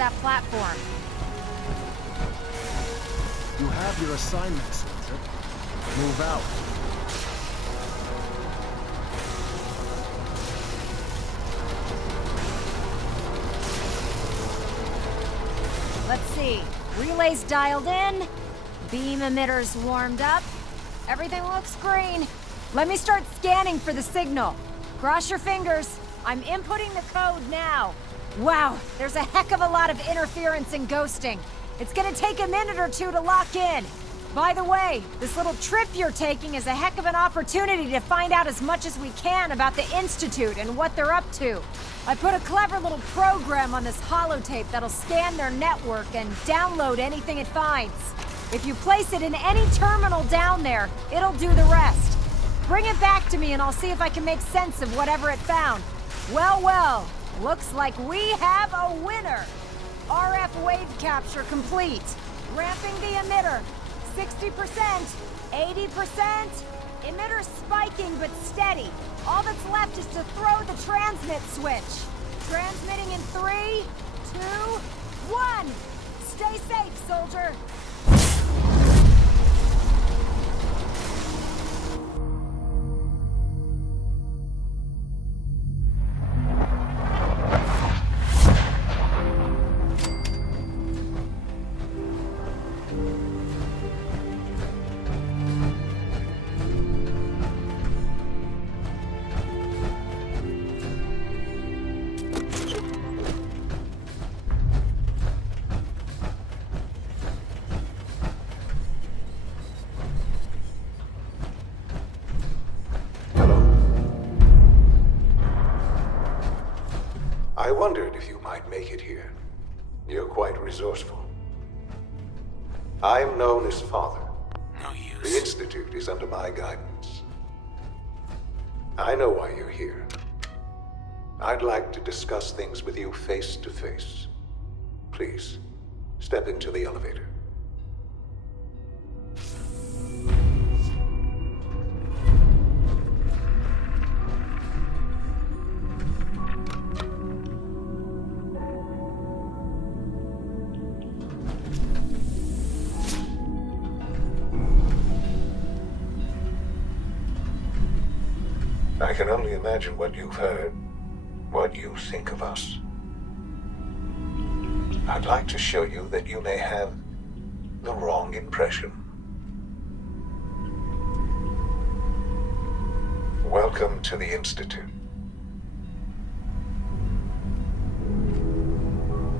that platform. You have your assignment, soldier. Move out. Let's see. Relays dialed in. Beam emitters warmed up. Everything looks green. Let me start scanning for the signal. Cross your fingers. I'm inputting the code now. Wow, there's a heck of a lot of interference and ghosting. It's gonna take a minute or two to lock in. By the way, this little trip you're taking is a heck of an opportunity to find out as much as we can about the Institute and what they're up to. I put a clever little program on this holotape that'll scan their network and download anything it finds. If you place it in any terminal down there, it'll do the rest. Bring it back to me and I'll see if I can make sense of whatever it found. Well, well, looks like we have a winner. RF wave capture complete. Ramping the emitter. 60%, 80%. Emitter spiking but steady. All that's left is to throw the transmit switch. Transmitting in 3, 2, 1. Stay safe, soldier. I wondered if you might make it here. You're quite resourceful. I'm known as Father. No use. The Institute is under my guidance. I know why you're here. I'd like to discuss things with you face to face. Please, step into the elevator. I can only imagine what you've heard, what you think of us. I'd like to show you that you may have the wrong impression. Welcome to the Institute.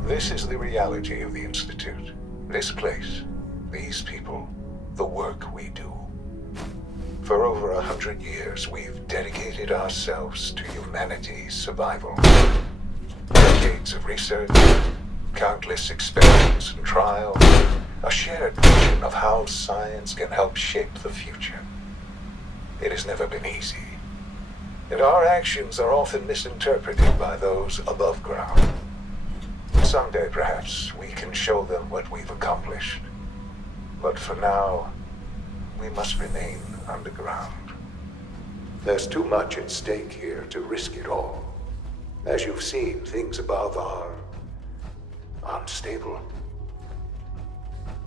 This is the reality of the Institute. This place, these people, the work we do. For over 100 years, we've dedicated ourselves to humanity's survival. Decades of research, countless experiments and trials, a shared vision of how science can help shape the future. It has never been easy, and our actions are often misinterpreted by those above ground. Someday, perhaps, we can show them what we've accomplished. But for now, we must remain underground. There's too much at stake here to risk it all. As you've seen, things above are unstable.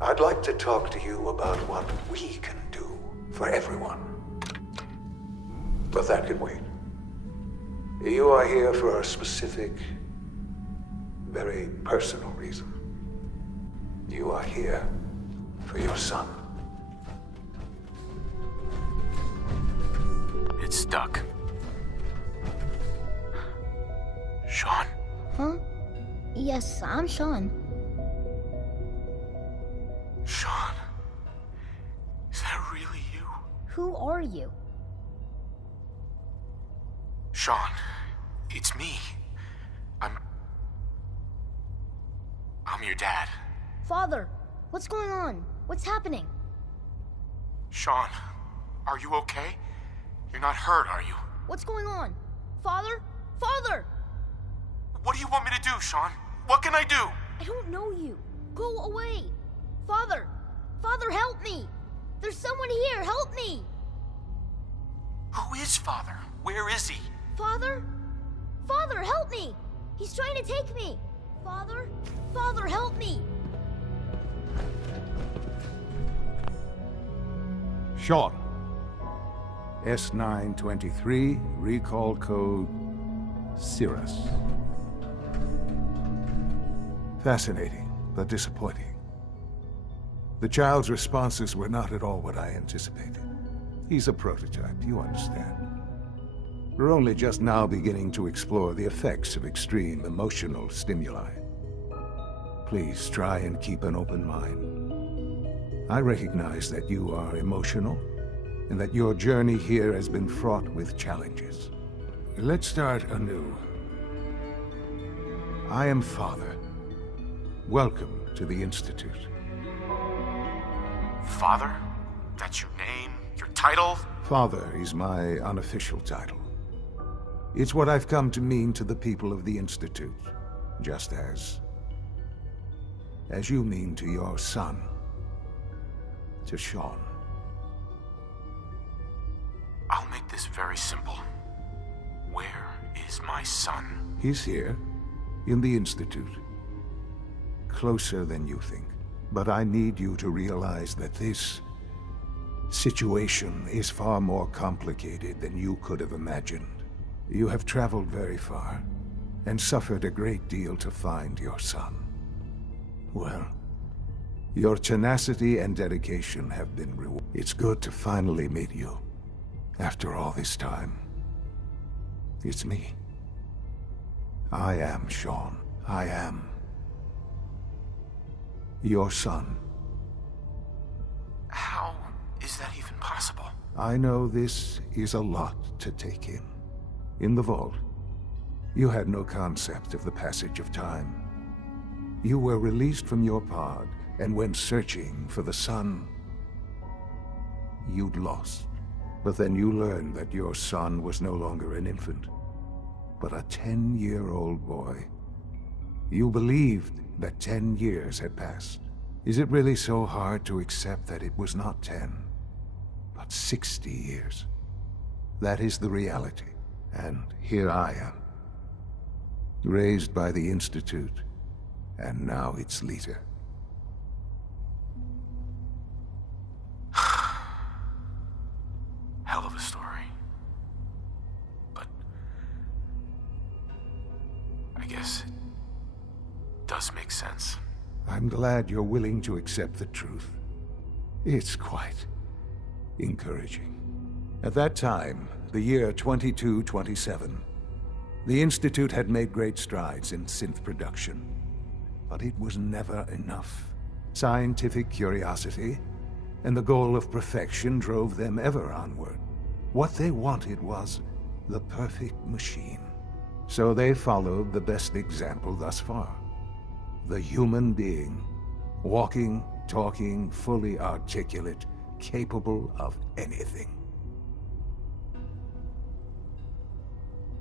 I'd like to talk to you about what we can do for everyone. But that can wait. You are here for a specific, very personal reason. You are here for your son. It's stuck. Sean? Huh? Yes, I'm Sean. Sean? Is that really you? Who are you? Sean, it's me. I'm your dad. Father, what's going on? What's happening? Sean, are you okay? You're not hurt, are you? What's going on? Father? Father! What do you want me to do, Sean? What can I do? I don't know you. Go away. Father! Father, help me! There's someone here, help me! Who is Father? Where is he? Father? Father, help me! He's trying to take me! Father? Father! Sean. S923, recall code Cirrus. Fascinating, but disappointing. The child's responses were not at all what I anticipated. He's a prototype, you understand. We're only just now beginning to explore the effects of extreme emotional stimuli. Please try and keep an open mind. I recognize that you are emotional, and that your journey here has been fraught with challenges. Let's start anew. I am Father. Welcome to the Institute. Father? That's your name? Your title? Father is my unofficial title. It's what I've come to mean to the people of the Institute, just as you mean to your son, to Sean. I'll make this very simple. Where is my son? He's here, in the Institute. Closer than you think. But I need you to realize that this situation is far more complicated than you could have imagined. You have traveled very far, and suffered a great deal to find your son. Well, your tenacity and dedication have been rewarded. It's good to finally meet you. After all this time, it's me. I am Sean. I am your son. How is that even possible? I know this is a lot to take in. In the vault, you had no concept of the passage of time. You were released from your pod, and when searching for the sun, you'd lost. But then you learned that your son was no longer an infant, but a 10-year-old boy. You believed that 10 years had passed. Is it really so hard to accept that it was not 10, but 60 years? That is the reality, and here I am. Raised by the Institute, and now its leader. Hell of a story. But I guess it does make sense. I'm glad you're willing to accept the truth. It's quite encouraging. At that time, the year 2227, the Institute had made great strides in synth production. But it was never enough. Scientific curiosity and the goal of perfection drove them ever onward. What they wanted was the perfect machine. So they followed the best example thus far. The human being, walking, talking, fully articulate, capable of anything.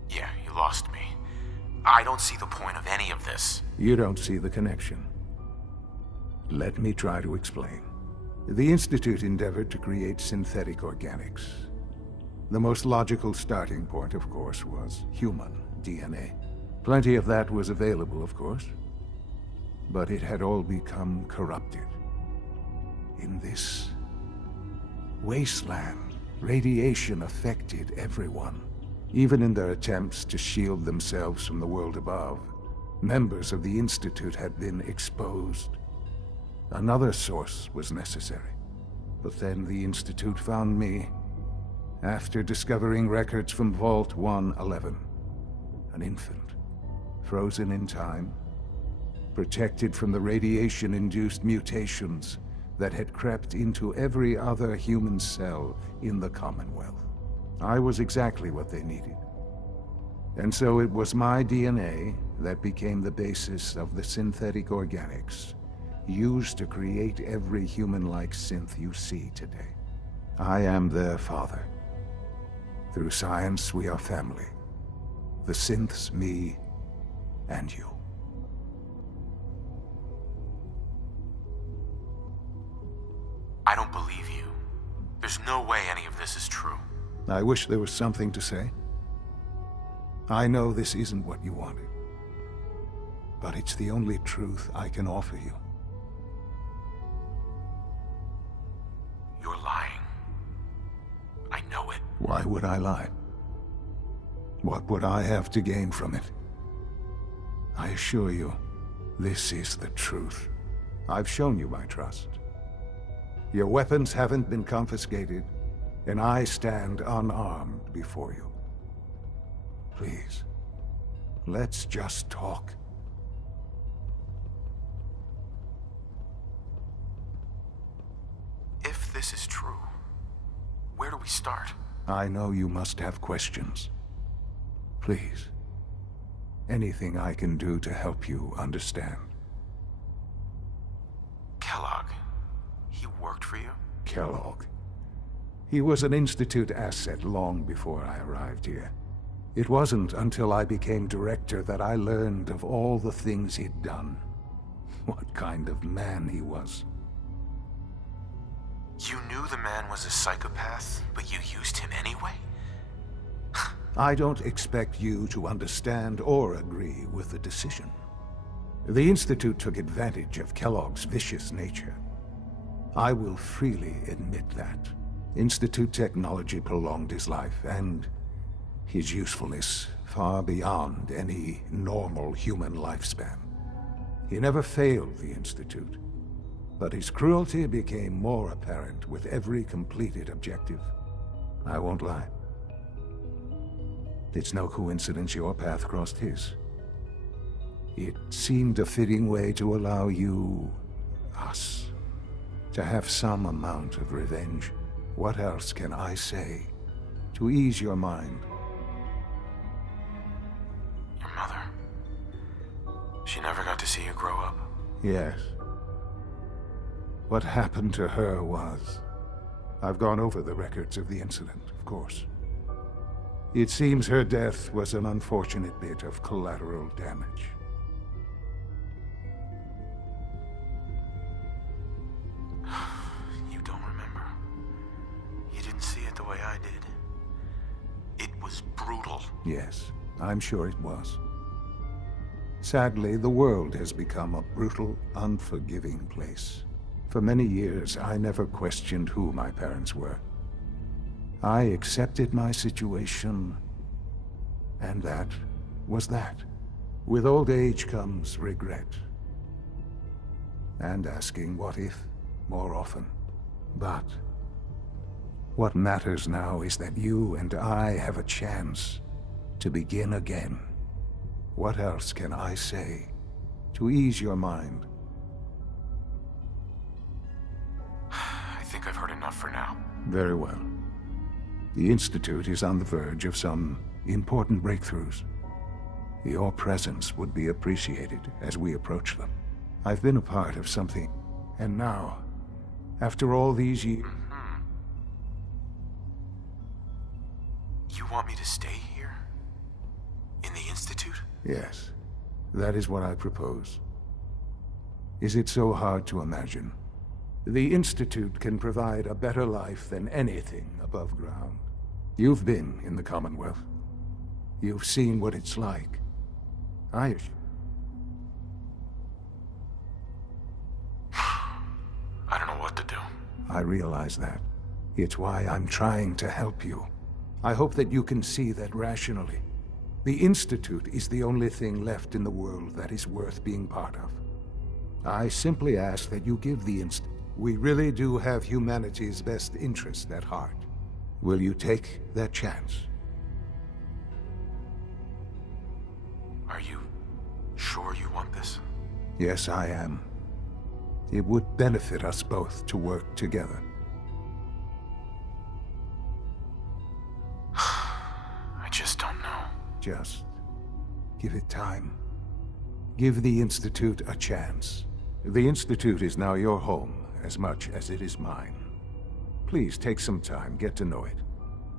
Yeah, you lost me. I don't see the point of any of this. You don't see the connection. Let me try to explain. The Institute endeavored to create synthetic organics. The most logical starting point, of course, was human DNA. Plenty of that was available, of course. But it had all become corrupted. In this wasteland, radiation affected everyone. Even in their attempts to shield themselves from the world above, members of the Institute had been exposed. Another source was necessary. But then the Institute found me, after discovering records from Vault 111. An infant, frozen in time, protected from the radiation-induced mutations that had crept into every other human cell in the Commonwealth. I was exactly what they needed. And so it was my DNA that became the basis of the synthetic organics used to create every human-like synth you see today. I am their father. Through science, we are family. The synths, me, and you. I don't believe you. There's no way any of this is true. I wish there was something to say. I know this isn't what you wanted, but it's the only truth I can offer you. You're lying. Why would I lie? What would I have to gain from it? I assure you, this is the truth. I've shown you my trust. Your weapons haven't been confiscated, and I stand unarmed before you. Please, let's just talk. If this is true, where do we start? I know you must have questions. Please, anything I can do to help you understand. Kellogg, he worked for you? Kellogg. He was an Institute asset long before I arrived here. It wasn't until I became director that I learned of all the things he'd done. What kind of man he was. You knew the man was a psychopath, but you used him anyway? I don't expect you to understand or agree with the decision. The Institute took advantage of Kellogg's vicious nature. I will freely admit that. Institute technology prolonged his life, and his usefulness far beyond any normal human lifespan. He never failed the Institute, but his cruelty became more apparent with every completed objective. I won't lie. It's no coincidence your path crossed his. It seemed a fitting way to allow you, us, to have some amount of revenge. What else can I say to ease your mind? Your mother. She never got to see you grow up. Yes. What happened to her was... I've gone over the records of the incident, of course. It seems her death was an unfortunate bit of collateral damage. You don't remember. You didn't see it the way I did. It was brutal. Yes, I'm sure it was. Sadly, the world has become a brutal, unforgiving place. For many years, I never questioned who my parents were. I accepted my situation, and that was that. With old age comes regret. And asking what if more often. But what matters now is that you and I have a chance to begin again. What else can I say to ease your mind? I think I've heard enough for now. Very well. The Institute is on the verge of some important breakthroughs. Your presence would be appreciated as we approach them. I've been a part of something, and now, after all these years... You want me to stay here? In the Institute? Yes, that is what I propose. Is it so hard to imagine? The Institute can provide a better life than anything above ground. You've been in the Commonwealth. You've seen what it's like. I don't know what to do. I realize that. It's why I'm trying to help you. I hope that you can see that rationally. The Institute is the only thing left in the world that is worth being part of. I simply ask that you give the Institute. We really do have humanity's best interest at heart. Will you take that chance? Are you sure you want this? Yes, I am. It would benefit us both to work together. I just don't know. Just give it time. Give the Institute a chance. The Institute is now your home as much as it is mine. Please take some time, get to know it.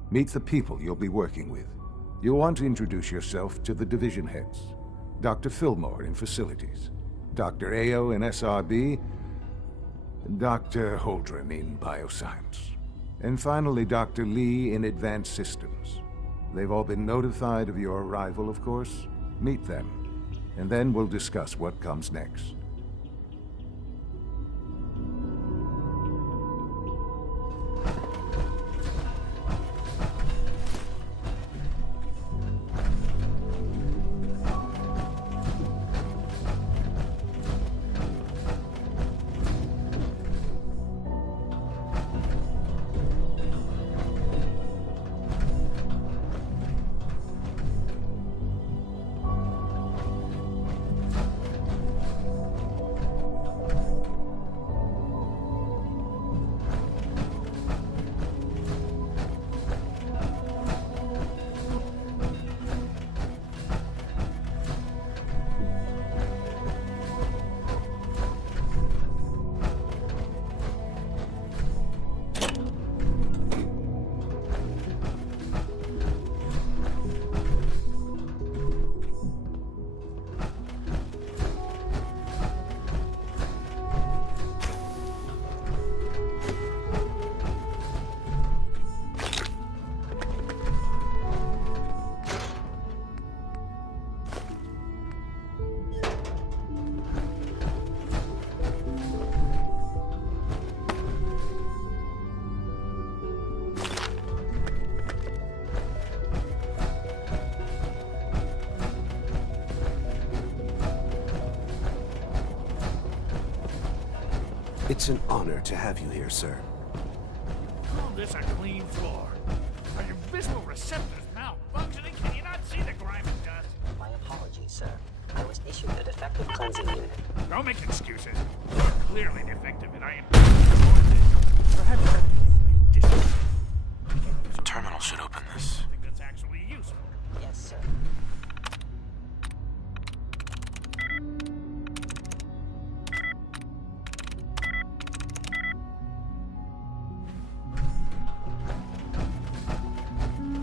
Meet the people you'll be working with. You'll want to introduce yourself to the division heads. Dr. Fillmore in Facilities, Dr. Ao in SRB, Dr. Holdren in Bioscience, and finally Dr. Lee in Advanced Systems. They've all been notified of your arrival, of course. Meet them, and then we'll discuss what comes next. It's an honor to have you here, sir. Call this a clean floor? Are your visible receptors malfunctioning? Can you not see the grime and dust? My apologies, sir. I was issued a defective cleansing unit. Don't make excuses. You're clearly defective, and I am... Perhaps The terminal should open this. something that's actually useful. Yes, sir.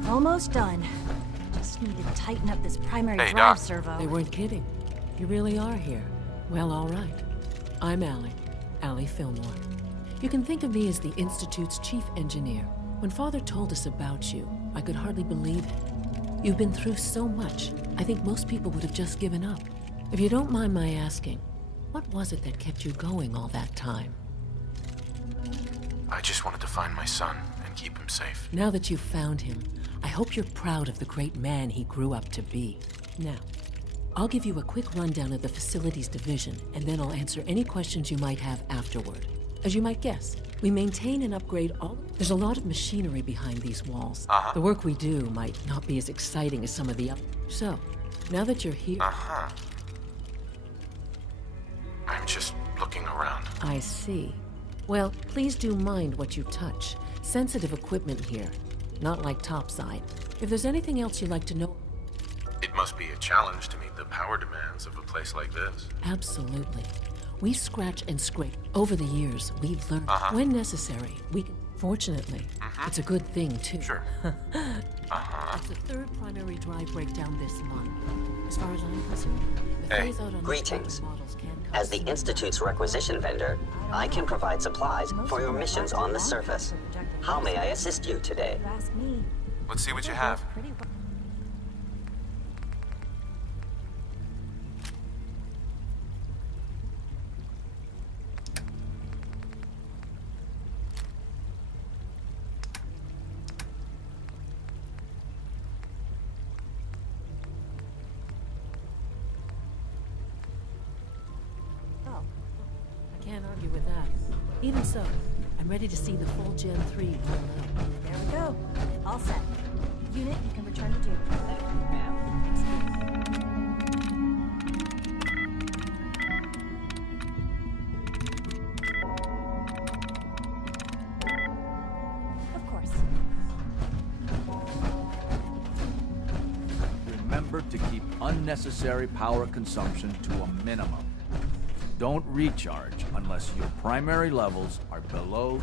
Almost done. Just need to tighten up this primary Hey, drive Doc. servo. They weren't kidding. You really are here. Well, all right. I'm Allie Fillmore. You can think of me as the Institute's chief engineer. When Father told us about you, I could hardly believe it. You've been through so much, I think most people would have just given up. If you don't mind my asking, what was it that kept you going all that time? I just wanted to find my son and keep him safe. Now that you've found him, I hope you're proud of the great man he grew up to be. Now, I'll give you a quick rundown of the facilities division, and then I'll answer any questions you might have afterward. As you might guess, we maintain and upgrade all... There's a lot of machinery behind these walls. The work we do might not be as exciting as some of the... So, now that you're here... I'm just looking around. I see. Well, please do mind what you touch. Sensitive equipment here. Not like topside. If there's anything else you'd like to know... It must be a challenge to meet the power demands of a place like this. Absolutely. We scratch and scrape. Over the years, we've learned when necessary, we can... Fortunately, it's a good thing, too. Sure. It's the third primary drive breakdown this month. As far as I'm concerned, the Hey. phase-out on Greetings. the models can As the Institute's requisition vendor, I can provide supplies for your missions on the surface. How may I assist you today? If you ask me, Let's see what you have. pretty well. Oh, I can't argue with that. Even so, I'm ready to see the full Gen 3 roll out. There we go. All set. Unit, you can return to duty. Thank you, ma'am. Of course. Remember to keep unnecessary power consumption to a minimum. Don't recharge unless your primary levels are below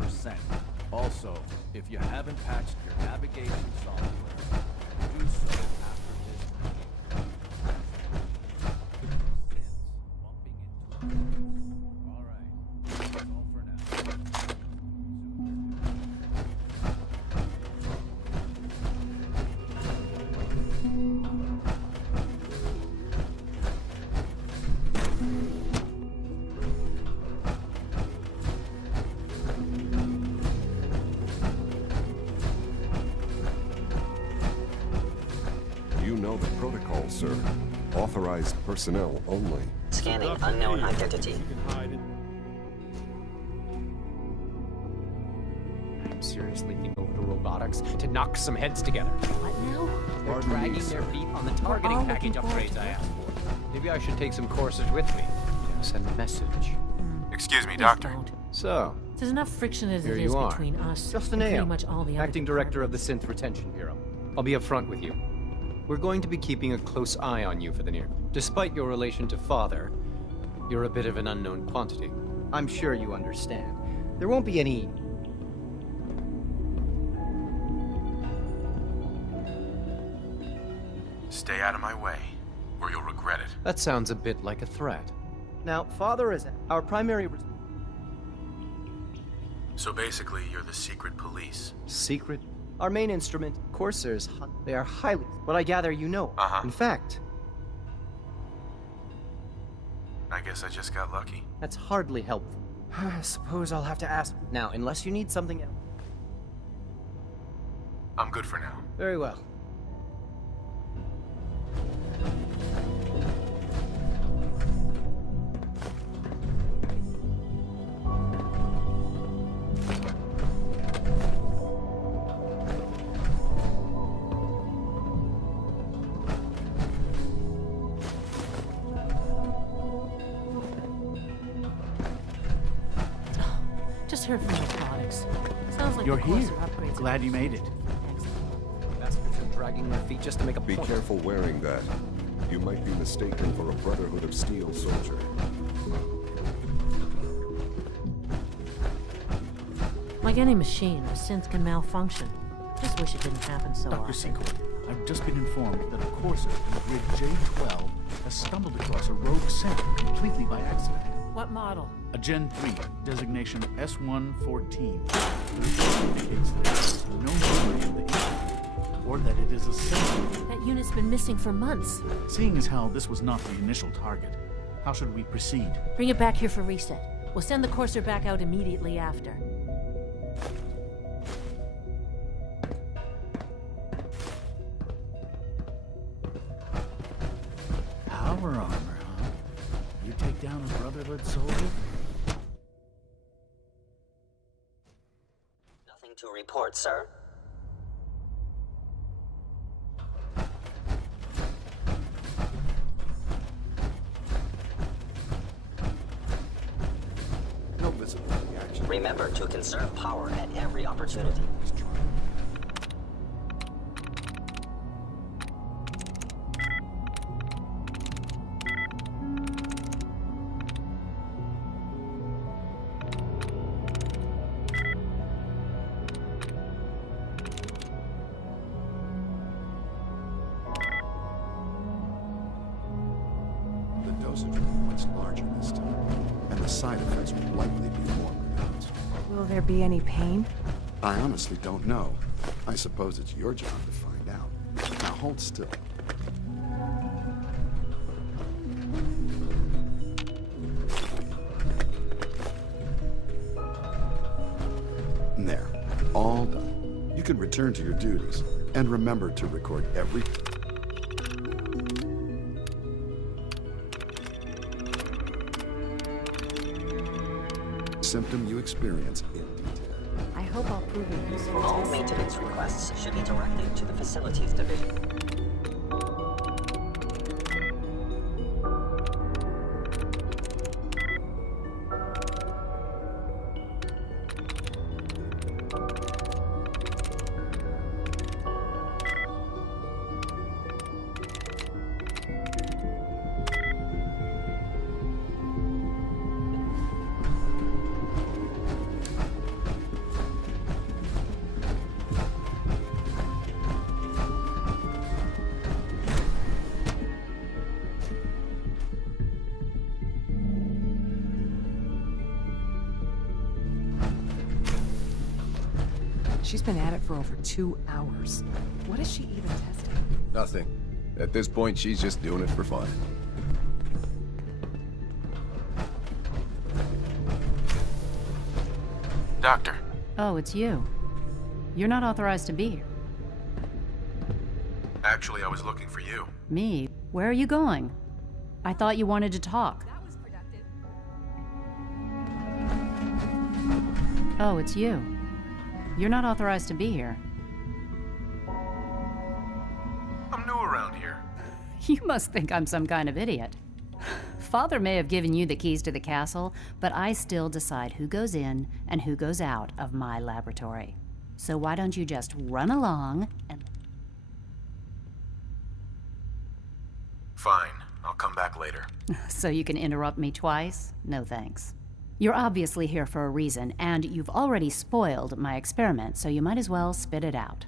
2%. Also, if you haven't patched your navigation software, do so after this. Bumping into... All right, that's all for now. You know the protocol, sir. Authorized personnel only. Scanning unknown identity. I'm seriously thinking over to robotics to knock some heads together. What now? They're dragging their feet on the targeting all package looking forward upgrades to I it. asked for. Maybe I should take some courses with me. Send a message. Excuse me, Please Doctor. don't. So, There's enough friction as here it you is are. between us Justin and pretty Ale, much all the other acting director of the departments. Synth Retention Bureau. I'll be upfront with you. We're going to be keeping a close eye on you for the near. Despite your relation to Father, you're a bit of an unknown quantity. I'm sure you understand. There won't be any... Stay out of my way, or you'll regret it. That sounds a bit like a threat. Now, Father is our primary... So basically, you're the secret police. Secret? Our main instrument, coursers, they are highly... What I gather you know. In fact, I guess I just got lucky. that's hardly helpful. I suppose I'll have to ask... Now, unless you need something else. I'm good for now. Very well. Just heard from narcotics. Sounds like You're the course here. of upgrades. Glad you made it. Bastards are dragging their feet just to make a Be point. careful wearing that. You might be mistaken for a Brotherhood of Steel soldier. Like any machine, a synth can malfunction. Just wish it didn't happen so Dr. often. Secord, I've just been informed that a courser in the grid J12 has stumbled across a rogue synth completely by accident. What model? A Gen 3, designation S114. The report indicates that there is no memory of the incident, or that it is a synth. That unit's been missing for months. Seeing as how this was not the initial target, how should we proceed? Bring it back here for reset. We'll send the courser back out immediately after. Power armor, huh? You take down a Brotherhood soldier? Nothing to report, sir. No visible reaction. Remember to conserve power at every opportunity. The dosage will be much larger this time, and the side effects will likely be more pronounced. Will there be any pain? I honestly don't know. I suppose it's your job to find out. Now hold still. There. All done. You can return to your duties. And remember to record every symptom you experience in detail. I hope I'll prove it useful. All maintenance requests should be directed to the Facilities Division. She's been at it for over 2 hours. What is she even testing? Nothing. At this point, she's just doing it for fun. Doctor. Oh, it's you. You're not authorized to be here. Actually, I was looking for you. Me? Where are you going? I thought you wanted to talk. That was productive. Oh, it's you. You're not authorized to be here. I'm new around here. You must think I'm some kind of idiot. Father may have given you the keys to the castle, but I still decide who goes in and who goes out of my laboratory. So why don't you just run along and... Fine. I'll come back later. So you can interrupt me twice? No thanks. You're obviously here for a reason, and you've already spoiled my experiment, so you might as well spit it out.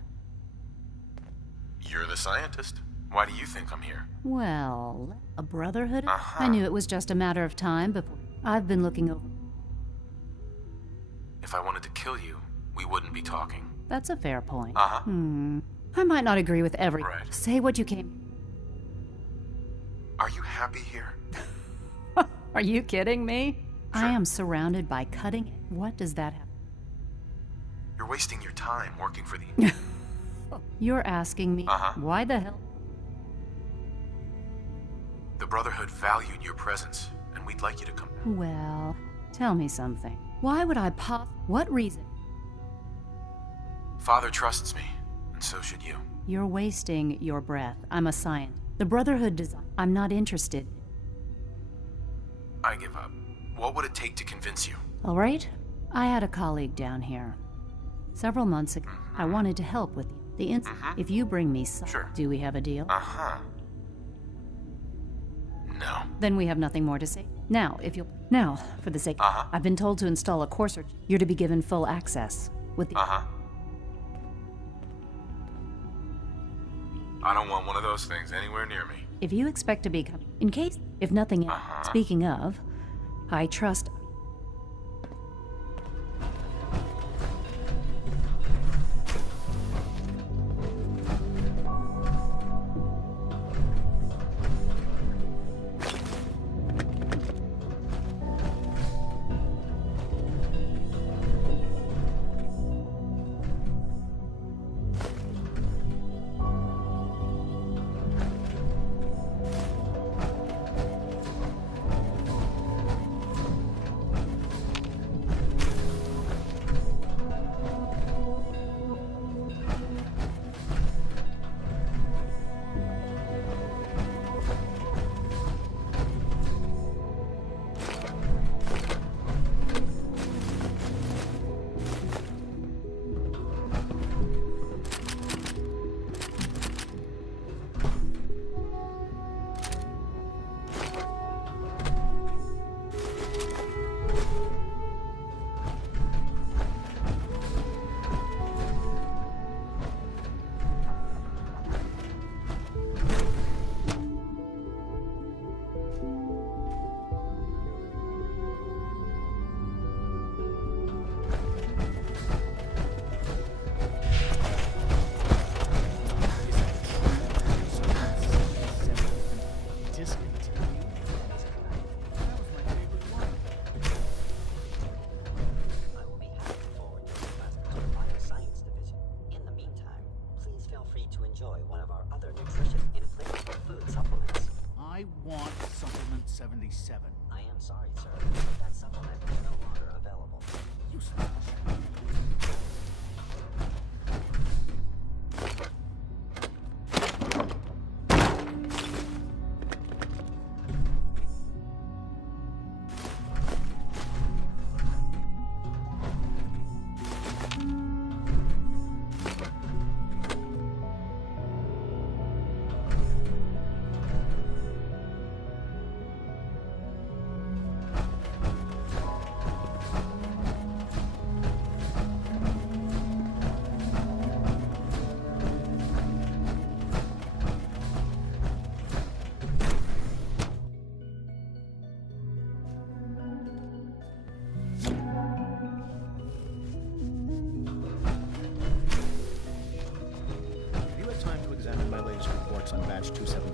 You're the scientist. Why do you think I'm here? Well, a brotherhood? I knew it was just a matter of time before... I've been looking over... If I wanted to kill you, we wouldn't be talking. That's a fair point. Uh-huh. I might not agree with every... Right. Say what you came... Are you happy here? Are you kidding me? Sure. I am surrounded by cutting... What does that have? You're wasting your time working for the... You're asking me... Why the hell... The Brotherhood valued your presence, and we'd like you to come back. Well, tell me something. Why would I What reason? Father trusts me, and so should you. You're wasting your breath. I'm a scientist. The Brotherhood does... I'm not interested. I give up. What would it take to convince you? All right? I had a colleague down here. Several months ago, I wanted to help with the incident. If you bring me some, do we have a deal? No. Then we have nothing more to say. Now, for the sake I've been told to install a courser. You're to be given full access with the I don't want one of those things anywhere near me. If you expect to be if nothing else. Speaking of, I trust. I want supplement 77. I am sorry, sir. That supplement is no longer available.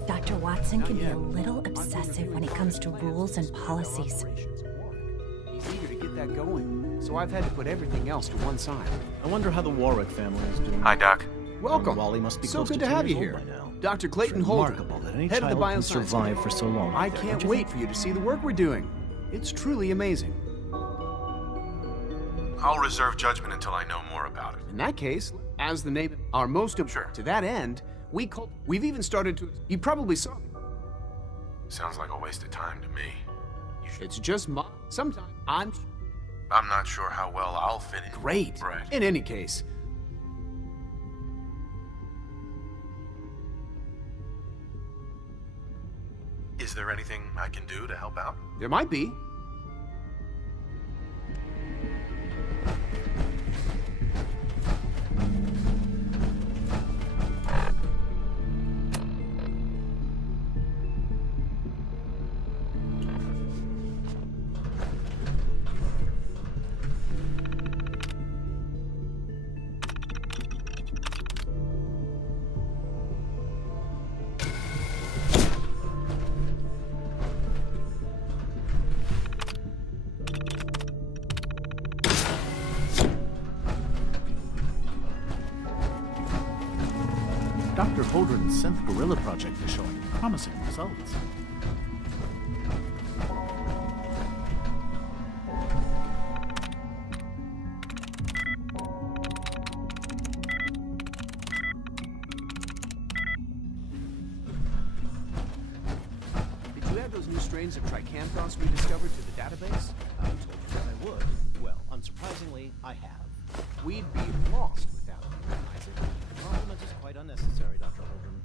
Dr. Watson can be a little obsessive when it comes to rules and policies. He's eager to get that going, so I've had to put everything else to one side. I wonder how the Warwick family is doing. Hi, Doc. Welcome. Wally must be so close good to to have 10 you years here. old by now. Dr. Clayton It's Holden, remarkable that any head of the child can bioscience. survive for so long. I don't can't you wait think? for you to see the work we're doing. It's truly amazing. I'll reserve judgment until I know more about it. In that case, as the name are most to that end, we've even started to. You probably saw. Sounds like a waste of time to me. It's just sometimes I'm not sure how well I'll fit in. Great. Right. In any case. Is there anything I can do to help out? There might be. Dr. Holdren's synth gorilla project is showing promising results. Did you add those new strains of tricanthos we discovered to the database? I told you that I would. Well, unsurprisingly, We'd be lost without you, Isaac. The compliment is quite unnecessary, Dr. Holdren.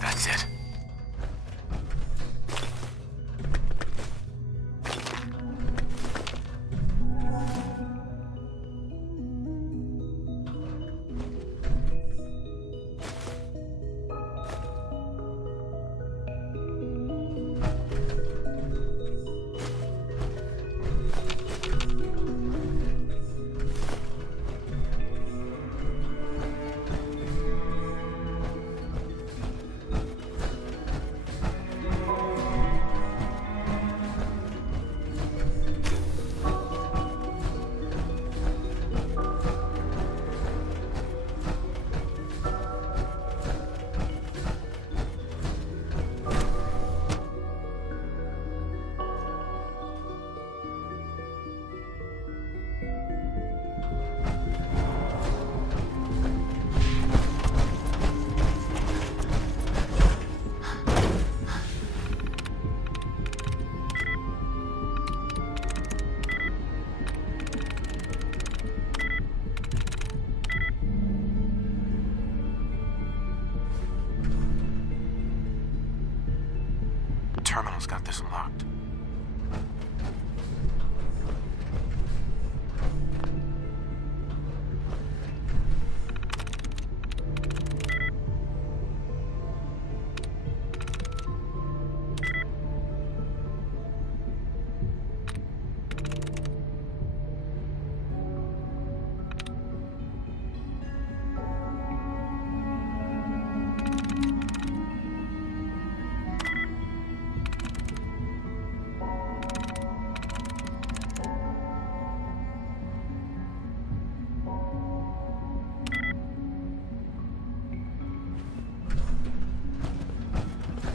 That's it. Terminal's got this unlocked.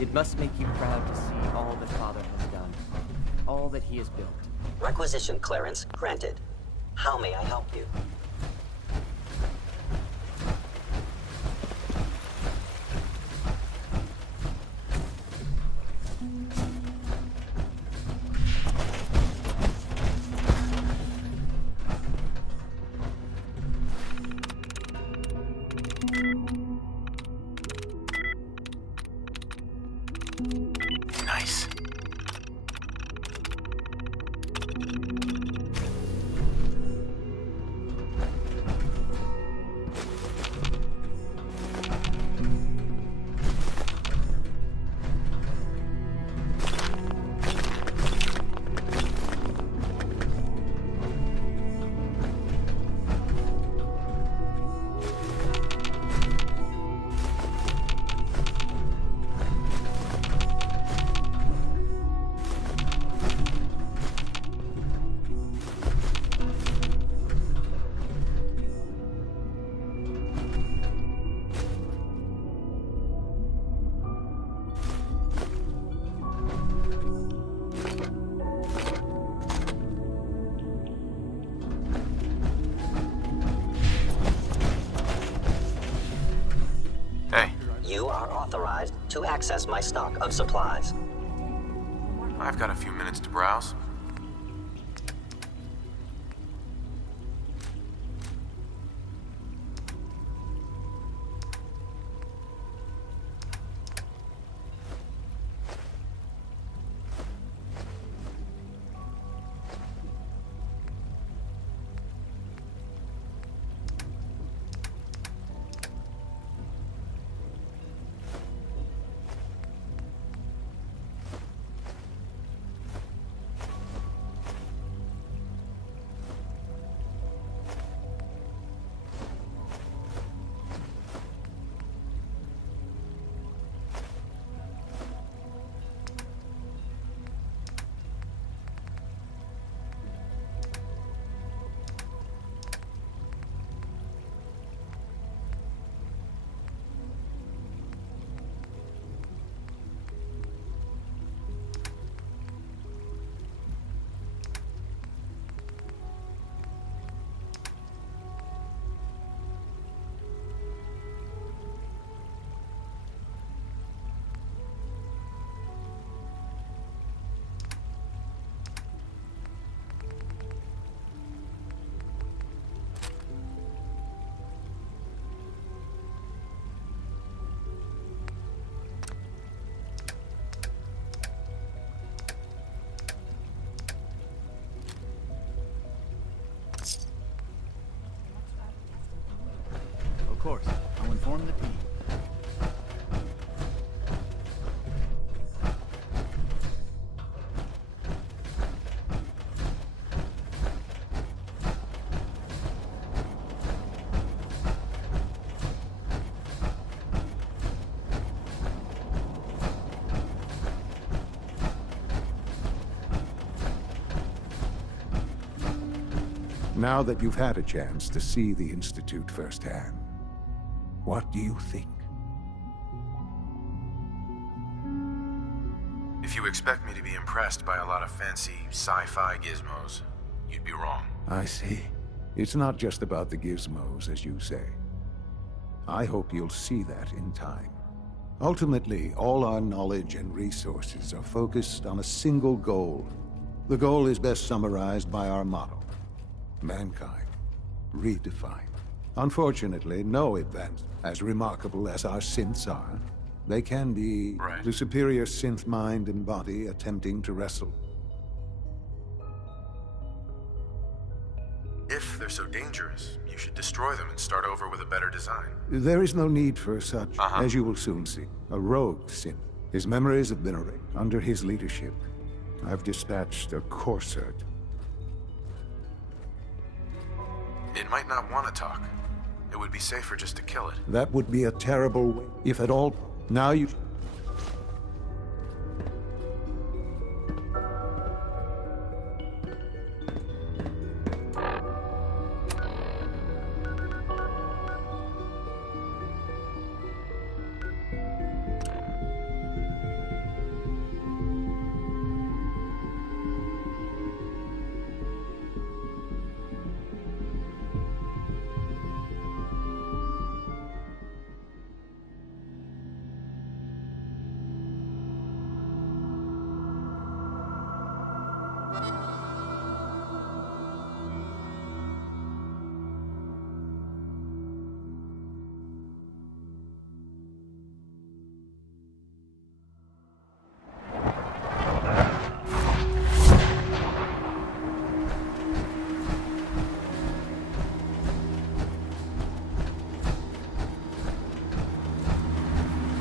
It must make you proud to see all that Father has done, all that he has built. Requisition clearance granted. How may I help you? to access my stock of supplies. I've got a few minutes to browse. Of course, I'll inform the team. Now that you've had a chance to see the Institute firsthand, what do you think? If you expect me to be impressed by a lot of fancy sci-fi gizmos, you'd be wrong. I see. It's not just about the gizmos, as you say. I hope you'll see that in time. Ultimately, all our knowledge and resources are focused on a single goal. The goal is best summarized by our motto: mankind, redefined. Unfortunately, no advance as remarkable as our synths are. They can be the superior synth mind and body attempting to wrestle. If they're so dangerous, you should destroy them and start over with a better design. There is no need for such, as you will soon see. A rogue synth. His memories have been erased. Under his leadership, I've dispatched a courser. It might not want to talk. It would be safer just to kill it. That would be a terrible way, if at all. Now you...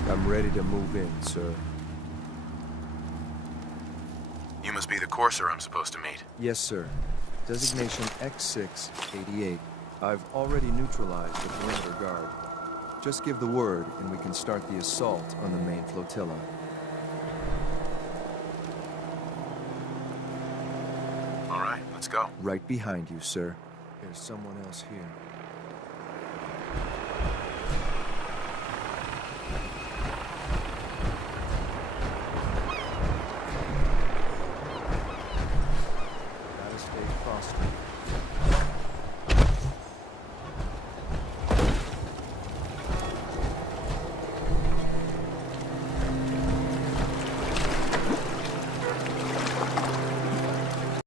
I'm ready to move in, sir. You must be the courser I'm supposed to meet. Yes, sir. Designation X688. I've already neutralized the perimeter guard. Just give the word, and we can start the assault on the main flotilla. All right, let's go. Right behind you, sir. There's someone else here. Gotta stay frosty.